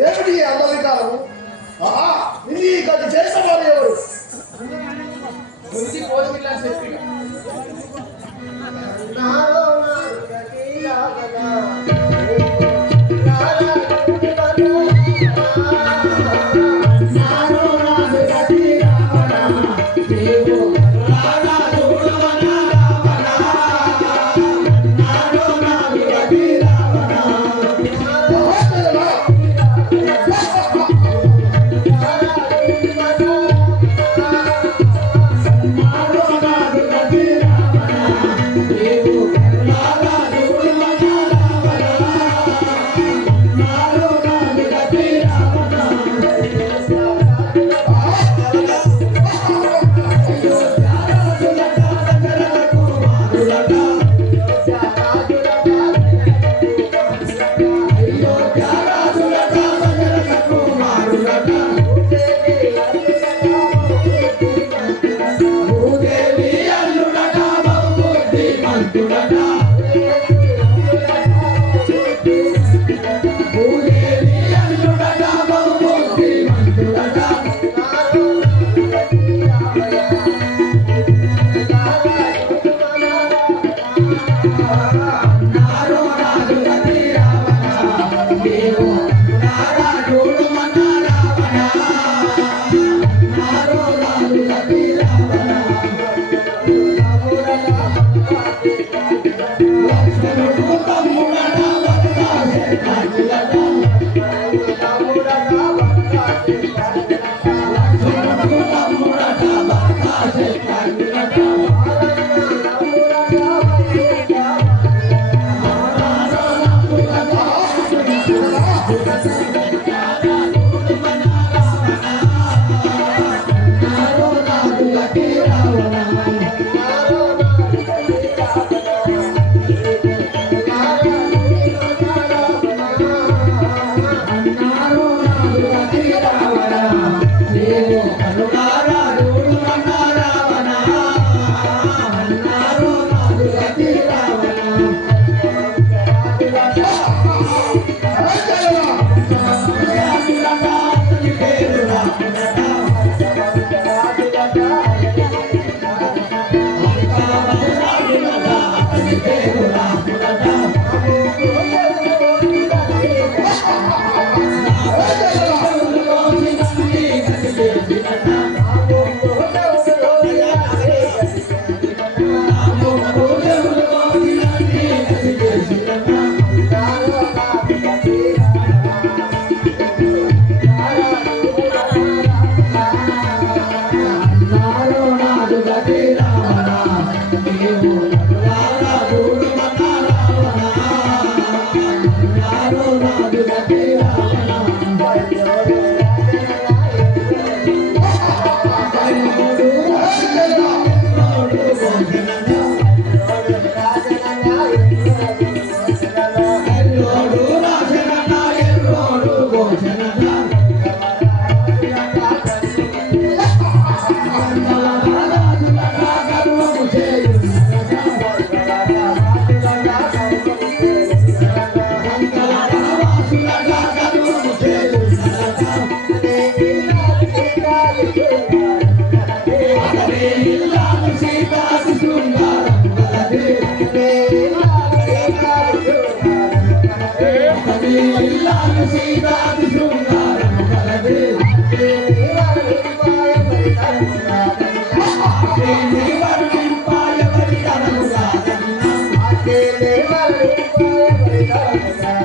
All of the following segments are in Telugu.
ఏమిటి ఈ ఇది గది చేసిన వారు ఎవరు ముందు చెప్పి あのなあ。que me vale para.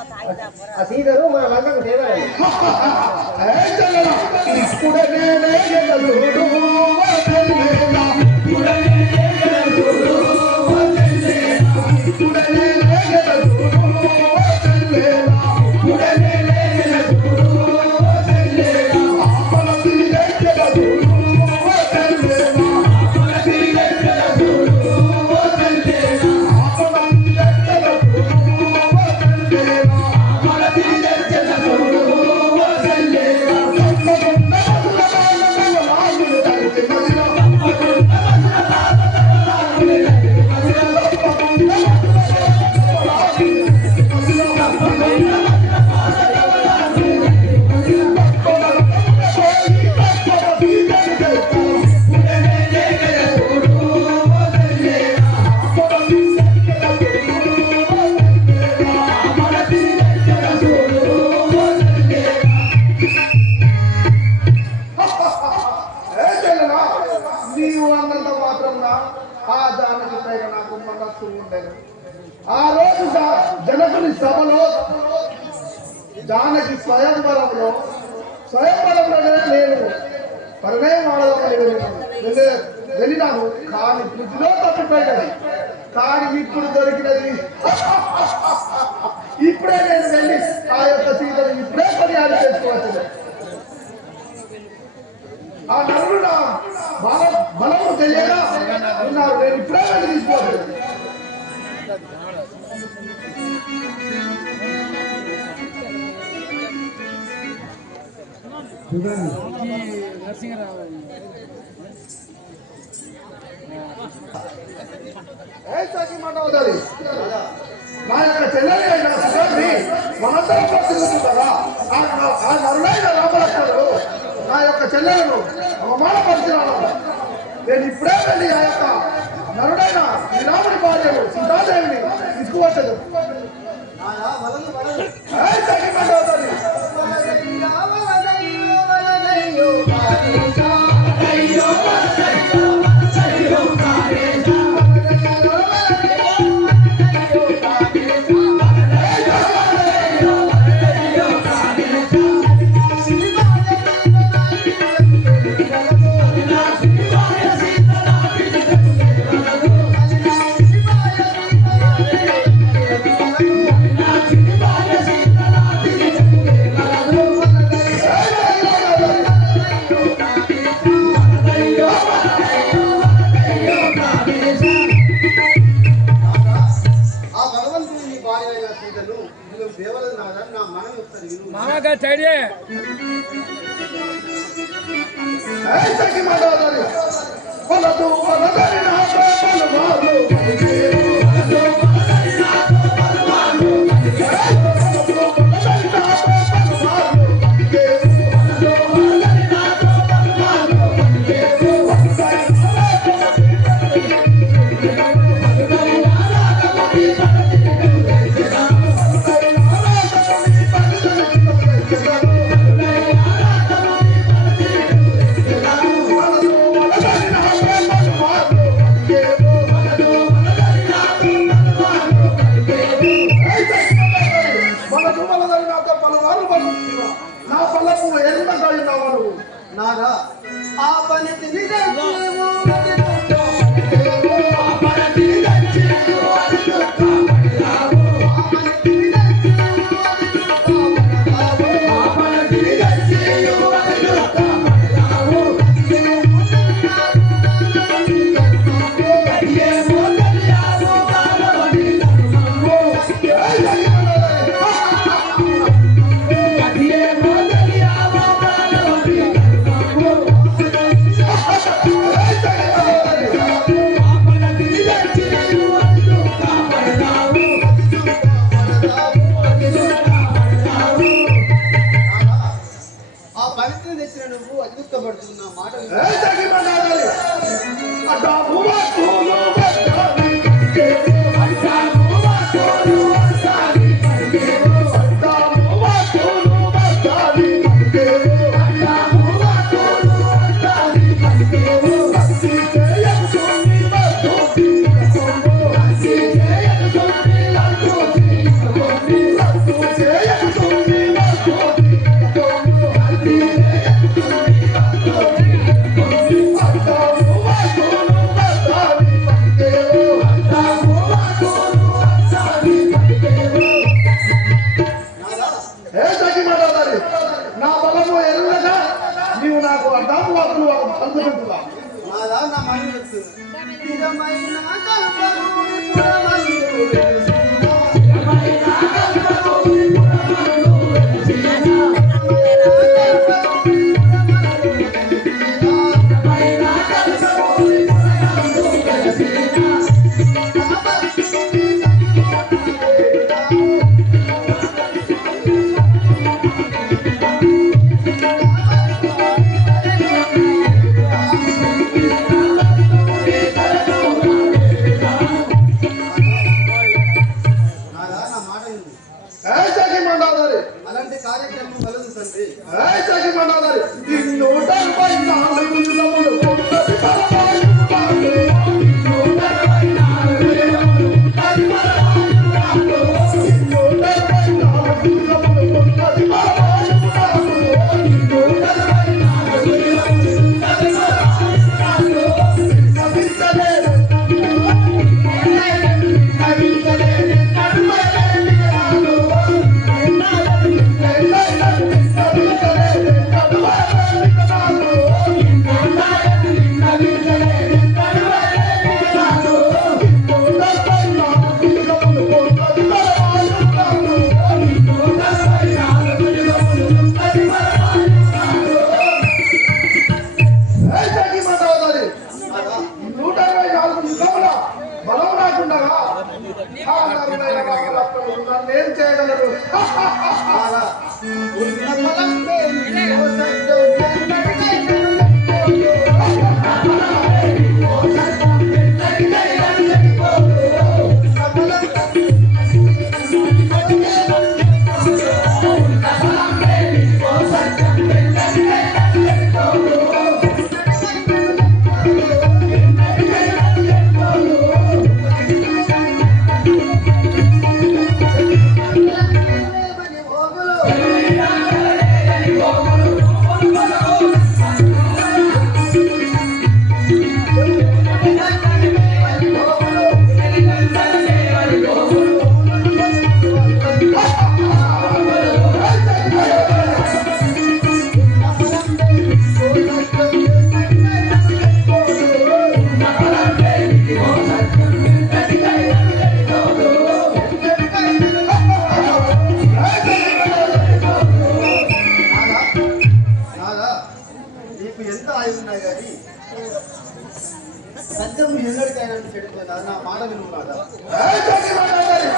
ఆ సీతను మన లంకకు చెల్లెలను అవమానపరిచినాను నేను ఇప్పుడే వెళ్ళి ఆ యొక్క నరుడైన శ్రీరాముడి భార్యను సీతాదేవిని తీసుకువచ్చదు నా మాట ఉన్నతారులైన వాళ్ళ నేను చేయగలను. Herkesin adayları.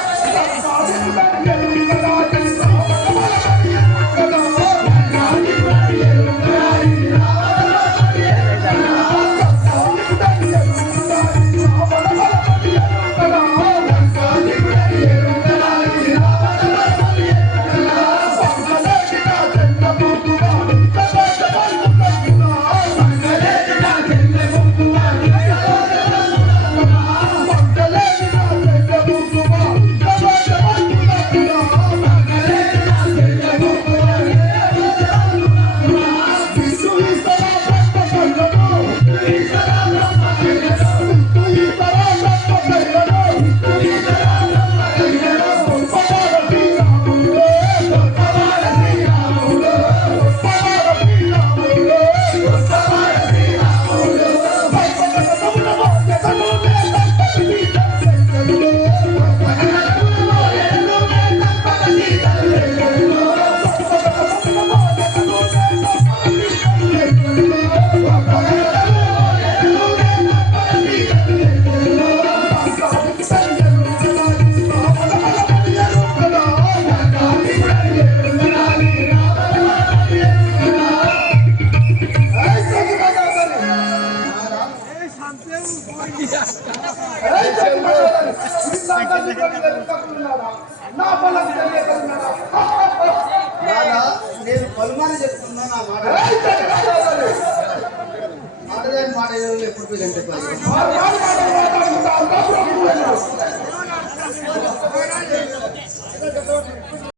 Sadık Güler